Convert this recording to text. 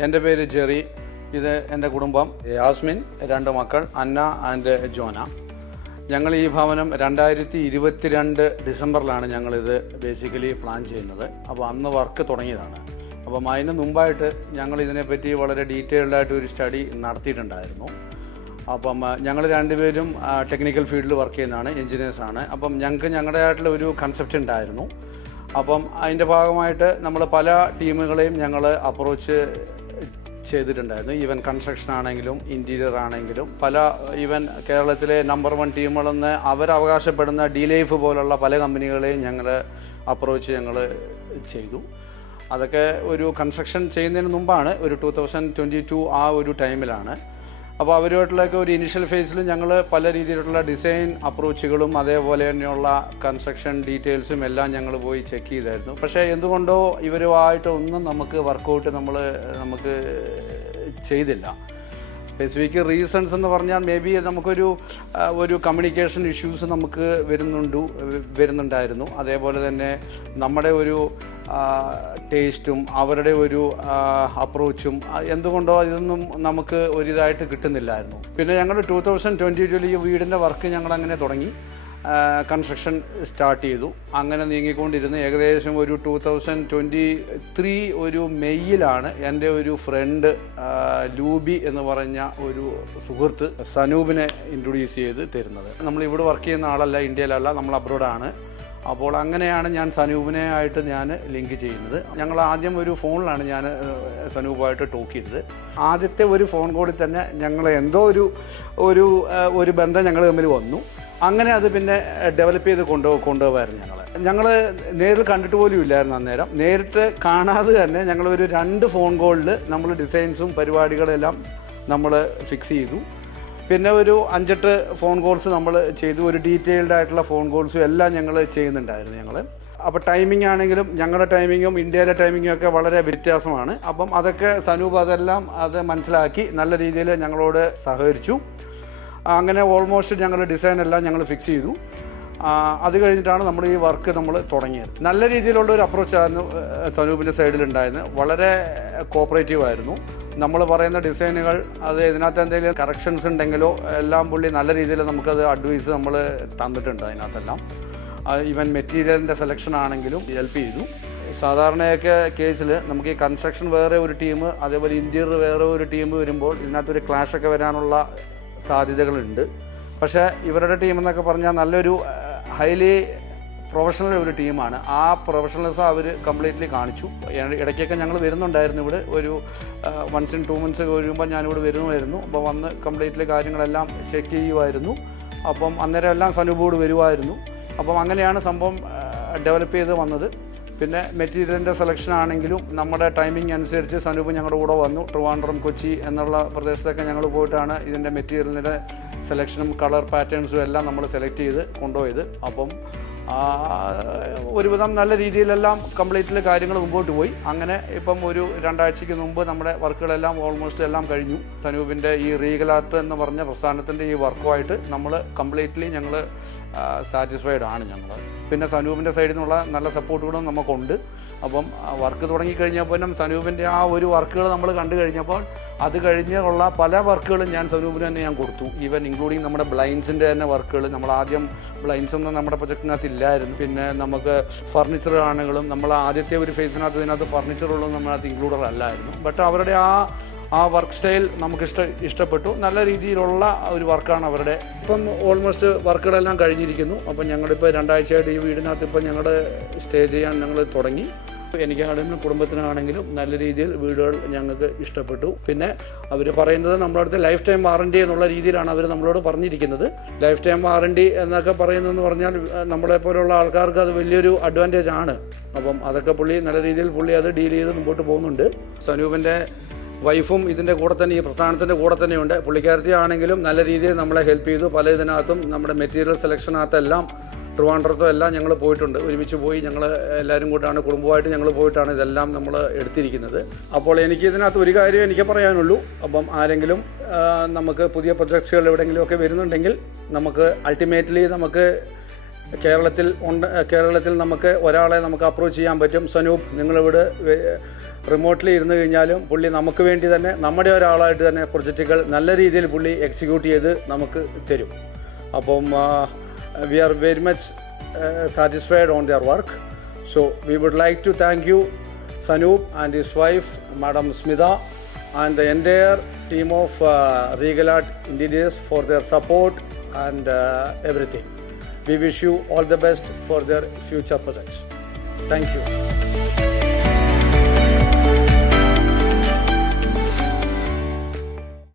എൻ്റെ പേര് ജെറി. ഇത് എൻ്റെ കുടുംബം. യാസ്മിൻ, 2 മക്കൾ അന്ന ആൻഡ് ജോന. ഞങ്ങൾ ഈ ഭവനം 2022 ഡിസംബറിലാണ് ഞങ്ങളിത് ബേസിക്കലി പ്ലാൻ ചെയ്യുന്നത്. അപ്പോൾ അന്ന് വർക്ക് തുടങ്ങിയതാണ്. അപ്പം അതിന് മുമ്പായിട്ട് ഞങ്ങൾ ഇതിനെപ്പറ്റി വളരെ ഡീറ്റെയിൽഡായിട്ട് ഒരു സ്റ്റഡി നടത്തിയിട്ടുണ്ടായിരുന്നു. അപ്പം ഞങ്ങൾ 2 പേരും ടെക്നിക്കൽ ഫീൽഡിൽ വർക്ക് ചെയ്യുന്നതാണ്, എൻജിനീയേഴ്സാണ്. അപ്പം ഞങ്ങൾക്ക് ഞങ്ങളുടേതായിട്ടുള്ള ഒരു കൺസെപ്റ്റ് ഉണ്ടായിരുന്നു. അപ്പം അതിൻ്റെ ഭാഗമായിട്ട് നമ്മൾ പല ടീമുകളെയും ഞങ്ങൾ അപ്രോച്ച് ചെയ്തിട്ടുണ്ടായിരുന്നു. ഈവൻ കൺസ്ട്രക്ഷൻ ആണെങ്കിലും ഇൻറ്റീരിയർ ആണെങ്കിലും ഈവൻ കേരളത്തിലെ നമ്പർ 1 ടീമുകളെന്ന് അവരവകാശപ്പെടുന്ന ഡി ലൈഫ് പോലുള്ള പല കമ്പനികളെയും ഞങ്ങൾ ചെയ്തു. അതൊക്കെ ഒരു കൺസ്ട്രക്ഷൻ ചെയ്യുന്നതിന് മുമ്പാണ്, ഒരു 2022 ആ ഒരു ടൈമിലാണ്. അപ്പോൾ അവരുമായിട്ടുള്ളൊക്കെ ഒരു ഇനിഷ്യൽ ഫേസിൽ ഞങ്ങൾ പല രീതിയിലുള്ള ഡിസൈൻ അപ്രോച്ചുകളും അതേപോലെ തന്നെയുള്ള കൺസ്ട്രക്ഷൻ ഡീറ്റെയിൽസും എല്ലാം ഞങ്ങൾ പോയി ചെക്ക് ചെയ്തായിരുന്നു. പക്ഷേ എന്തുകൊണ്ടോ ഇവരുമായിട്ടൊന്നും നമുക്ക് വർക്കൗട്ട് നമുക്ക് ചെയ്തില്ല. സ്പെസിഫിക് റീസൺസ് എന്ന് പറഞ്ഞാൽ മേ ബി നമുക്കൊരു കമ്മ്യൂണിക്കേഷൻ ഇഷ്യൂസ് നമുക്ക് വരുന്നുണ്ടായിരുന്നു. അതേപോലെ തന്നെ നമ്മുടെ ഒരു ടേസ്റ്റും അവരുടെ ഒരു അപ്രോച്ചും എന്തുകൊണ്ടോ ഇതൊന്നും നമുക്ക് ഒരിതായിട്ട് കിട്ടുന്നില്ലായിരുന്നു. പിന്നെ ഞങ്ങൾ 2022 ഈ വീടിൻ്റെ വർക്ക് ഞങ്ങളങ്ങനെ തുടങ്ങി, കൺസ്ട്രക്ഷൻ സ്റ്റാർട്ട് ചെയ്തു. അങ്ങനെ നീങ്ങിക്കൊണ്ടിരുന്നു. ഏകദേശം ഒരു 2023 ഒരു മെയ്യിലാണ് എൻ്റെ ഒരു ഫ്രണ്ട് ലൂബി എന്ന് പറഞ്ഞ ഒരു സുഹൃത്ത് സനൂപിനെ ഇൻട്രൊഡ്യൂസ് ചെയ്ത് തരുന്നത്. നമ്മളിവിടെ വർക്ക് ചെയ്യുന്ന ആളല്ല, ഇന്ത്യയിലല്ല, നമ്മൾ അബ്രോഡാണ്. അപ്പോൾ അങ്ങനെയാണ് ഞാൻ സനൂപിനെ ആയിട്ട് ലിങ്ക് ചെയ്യുന്നത്. ഞങ്ങൾ ആദ്യം ഒരു ഫോണിലാണ് ഞാൻ സനൂപുമായിട്ട് ടോക്ക് ചെയ്തത്. ആദ്യത്തെ ഒരു ഫോൺ കോളിൽ തന്നെ ഞങ്ങൾ എന്തോ ഒരു ബന്ധം ഞങ്ങൾ തമ്മിൽ വന്നു. അങ്ങനെ അത് പിന്നെ ഡെവലപ്പ് ചെയ്ത് കൊണ്ടുപോകായിരുന്നു. ഞങ്ങൾ നേരിൽ കണ്ടിട്ട് പോലും ഇല്ലായിരുന്നു അന്നേരം. നേരിട്ട് കാണാതെ തന്നെ ഞങ്ങളൊരു 2 ഫോൺ കോളിൽ നമ്മൾ ഡിസൈൻസും പരിപാടികളെല്ലാം നമ്മൾ ഫിക്സ് ചെയ്തു. പിന്നെ ഒരു 5-8 ഫോൺ കോൾസ് നമ്മൾ ചെയ്തു. ഒരു ഡീറ്റെയിൽഡ് ആയിട്ടുള്ള ഫോൺ കോൾസും എല്ലാം ഞങ്ങൾ ചെയ്യുന്നുണ്ടായിരുന്നു. അപ്പോൾ ടൈമിംഗ് ആണെങ്കിലും ഞങ്ങളുടെ ടൈമിങ്ങും ഇന്ത്യയിലെ ടൈമിങ്ങും ഒക്കെ വളരെ വ്യത്യാസമാണ്. അപ്പം അതൊക്കെ സനൂപ് അത് മനസ്സിലാക്കി നല്ല രീതിയിൽ ഞങ്ങളോട് സഹകരിച്ചു. അങ്ങനെ ഓൾമോസ്റ്റ് ഞങ്ങളുടെ ഡിസൈൻ എല്ലാം ഞങ്ങൾ ഫിക്സ് ചെയ്തു. അത് കഴിഞ്ഞിട്ടാണ് നമ്മൾ ഈ വർക്ക് തുടങ്ങിയത്. നല്ല രീതിയിലുള്ള ഒരു അപ്രോച്ചായിരുന്നു സനൂപിൻ്റെ സൈഡിലുണ്ടായിരുന്നത്. വളരെ കോപ്പറേറ്റീവ് ആയിരുന്നു. നമ്മൾ പറയുന്ന ഡിസൈനുകൾ അത് ഇതിനകത്ത് എന്തെങ്കിലും കറക്ഷൻസ് ഉണ്ടെങ്കിലോ എല്ലാം പുള്ളി നല്ല രീതിയിൽ നമുക്കത് അഡ്വൈസ് നമ്മൾ തന്നിട്ടുണ്ട്. അതിനകത്തെല്ലാം ഈവൻ മെറ്റീരിയലിൻ്റെ സെലക്ഷൻ ആണെങ്കിലും ഹെൽപ്പ് ചെയ്തു. സാധാരണയൊക്കെ കേസിൽ നമുക്ക് ഈ കൺസ്ട്രക്ഷൻ വേറെ ഒരു ടീം, അതേപോലെ ഇൻറ്റീരിയർ വേറെ ഒരു ടീം വരുമ്പോൾ ഇതിനകത്തൊരു ക്ലാഷൊക്കെ വരാനുള്ള സാധ്യതകളുണ്ട്. പക്ഷേ ഇവരുടെ ടീം എന്നൊക്കെ പറഞ്ഞാൽ നല്ലൊരു ഹൈലി പ്രൊഫഷണൽ ഒരു ടീമാണ്. ആ പ്രൊഫഷണലിസം അവർ കംപ്ലീറ്റ്ലി കാണിച്ചു. ഇടയ്ക്കൊക്കെ ഞങ്ങൾ വരുന്നുണ്ടായിരുന്നു ഇവിടെ. ഒരു 1 in 2 months കഴിയുമ്പോൾ ഞാനിവിടെ വരുമായിരുന്നു. അപ്പോൾ വന്ന് കംപ്ലീറ്റ്ലി കാര്യങ്ങളെല്ലാം ചെക്ക് ചെയ്യുമായിരുന്നു. അപ്പം അന്നേരം എല്ലാം സനൂപോട് വരുമായിരുന്നു. അപ്പം അങ്ങനെയാണ് സംഭവം ഡെവലപ്പ് ചെയ്ത് വന്നത്. പിന്നെ മെറ്റീരിയലിൻ്റെ സെലക്ഷൻ ആണെങ്കിലും നമ്മുടെ ടൈമിംഗ് അനുസരിച്ച് സനൂപ് ഞങ്ങളുടെ കൂടെ വന്നു. ട്രിവാൻഡ്രം, കൊച്ചി എന്നുള്ള പ്രദേശത്തൊക്കെ ഞങ്ങൾ പോയിട്ടാണ് ഇതിൻ്റെ മെറ്റീരിയലിൻ്റെ സെലക്ഷനും കളർ പാറ്റേൺസും എല്ലാം നമ്മൾ സെലക്ട് ചെയ്ത് കൊണ്ടുപോയത്. അപ്പം ഒരുവിധം നല്ല രീതിയിലെല്ലാം കംപ്ലീറ്റ്ലി കാര്യങ്ങൾ മുമ്പോട്ട് പോയി. അങ്ങനെ ഇപ്പം ഒരു 2 ആഴ്ചയ്ക്ക് മുമ്പ് നമ്മുടെ വർക്കുകളെല്ലാം ഓൾമോസ്റ്റ് എല്ലാം കഴിഞ്ഞു. സനൂപിൻ്റെ ഈ റീഗൽ ആർട്ട് എന്ന് പറഞ്ഞ പ്രസ്ഥാനത്തിൻ്റെ ഈ വർക്കുമായിട്ട് നമ്മൾ കംപ്ലീറ്റ്ലി ഞങ്ങൾ സാറ്റിസ്ഫൈഡ് ആണ് ഞങ്ങൾ. പിന്നെ സനൂപിൻ്റെ സൈഡിൽ നിന്നുള്ള നല്ല സപ്പോർട്ടുകളും നമുക്കുണ്ട്. അപ്പം വർക്ക് തുടങ്ങിക്കഴിഞ്ഞപ്പോൾ സനൂപിൻ്റെ ആ ഒരു വർക്കുകൾ നമ്മൾ കണ്ടു കഴിഞ്ഞപ്പോൾ അത് കഴിഞ്ഞുള്ള പല വർക്കുകളും സനൂപിന് തന്നെ കൊടുത്തു. ഈവൻ ഇൻക്ലൂഡിങ് നമ്മുടെ ബ്ലൈൻഡ്സിൻ്റെ തന്നെ വർക്കുകൾ. നമ്മൾ ആദ്യം ബ്ലൈൻഡ്സ് ഒന്നും നമ്മുടെ പ്രൊജക്റ്റിനകത്ത് ഇല്ലായിരുന്നു. പിന്നെ നമുക്ക് ഫർണിച്ചർ ആണെങ്കിലും നമ്മൾ ആദ്യത്തെ ഒരു ഫേസിനകത്ത് ഇതിനകത്ത് ഫർണിച്ചറുകളൊന്നും നമ്മളകത്ത് ഇൻക്ലൂഡഡ് അല്ലായിരുന്നു. ബട്ട് അവരുടെ ആ വർക്ക് സ്റ്റൈൽ നമുക്ക് ഇഷ്ടപ്പെട്ടു. നല്ല രീതിയിലുള്ള ഒരു വർക്കാണ് അവരുടെ. ഇപ്പം ഓൾമോസ്റ്റ് വർക്കുകളെല്ലാം കഴിഞ്ഞിരിക്കുന്നു. അപ്പം ഞങ്ങളിപ്പോൾ 2 ആഴ്ചയായിട്ട് ഈ വീടിനകത്ത് ഇപ്പം ഞങ്ങൾ സ്റ്റേ ചെയ്യാൻ ഞങ്ങൾ തുടങ്ങി. എനിക്കാണെങ്കിലും കുടുംബത്തിനാണെങ്കിലും നല്ല രീതിയിൽ വീടുകൾ ഞങ്ങൾക്ക് ഇഷ്ടപ്പെട്ടു. പിന്നെ അവർ പറയുന്നത് നമ്മുടെ അടുത്ത് ലൈഫ് ടൈം വാറണ്ടി എന്നുള്ള രീതിയിലാണ് അവർ നമ്മളോട് പറഞ്ഞിരിക്കുന്നത്. ലൈഫ് ടൈം വാറണ്ടി എന്നൊക്കെ പറയുന്നതെന്ന് പറഞ്ഞാൽ നമ്മളെപ്പോലുള്ള ആൾക്കാർക്ക് അത് വലിയൊരു അഡ്വാൻറ്റേജ് ആണ്. അപ്പം അതൊക്കെ നല്ല രീതിയിൽ അത് ഡീൽ ചെയ്ത് മുമ്പോട്ട് പോകുന്നുണ്ട്. സനൂപിൻ്റെ വൈഫും ഇതിൻ്റെ കൂടെ തന്നെ, ഈ പ്രസ്ഥാനത്തിൻ്റെ കൂടെ തന്നെയുണ്ട്. പുള്ളിക്കാരത്തി ആണെങ്കിലും നല്ല രീതിയിൽ നമ്മളെ ഹെൽപ്പ് ചെയ്തു. പല ഇതിനകത്തും നമ്മുടെ മെറ്റീരിയൽ സെലക്ഷനകത്തെല്ലാം ട്രിവാൻഡ്രത്തും എല്ലാം ഞങ്ങൾ പോയിട്ടുണ്ട്. ഒരുമിച്ച് പോയി ഞങ്ങൾ എല്ലാവരും കൂട്ടാണ്, കുടുംബമായിട്ട് ഞങ്ങൾ പോയിട്ടാണ് ഇതെല്ലാം നമ്മൾ എടുത്തിരിക്കുന്നത്. അപ്പോൾ ഇതിനകത്ത് ഒരു കാര്യം എനിക്ക് പറയാനുള്ളൂ. അപ്പം ആരെങ്കിലും നമുക്ക് പുതിയ പ്രൊജക്ട്സുകൾ എവിടെയെങ്കിലുമൊക്കെ വരുന്നുണ്ടെങ്കിൽ നമുക്ക് അൾട്ടിമേറ്റ്ലി കേരളത്തിൽ നമുക്ക് ഒരാളെ നമുക്ക് അപ്രോച്ച് ചെയ്യാൻ പറ്റും. സനൂപ്, നിങ്ങളിവിടെ റിമോട്ട്ലി ഇരുന്ന് കഴിഞ്ഞാലും പുള്ളി നമുക്ക് വേണ്ടി തന്നെ നമ്മുടെ ഒരാളായിട്ട് തന്നെ പ്രൊജക്റ്റുകൾ നല്ല രീതിയിൽ പുള്ളി എക്സിക്യൂട്ട് ചെയ്ത് നമുക്ക് തരും. അപ്പം we are very much satisfied on their work. So we would like to thank you Sanoop and his wife Madam Smita and the entire team of Regal Art Interiors for their support and everything. We wish you all the best for their future projects. Thank you.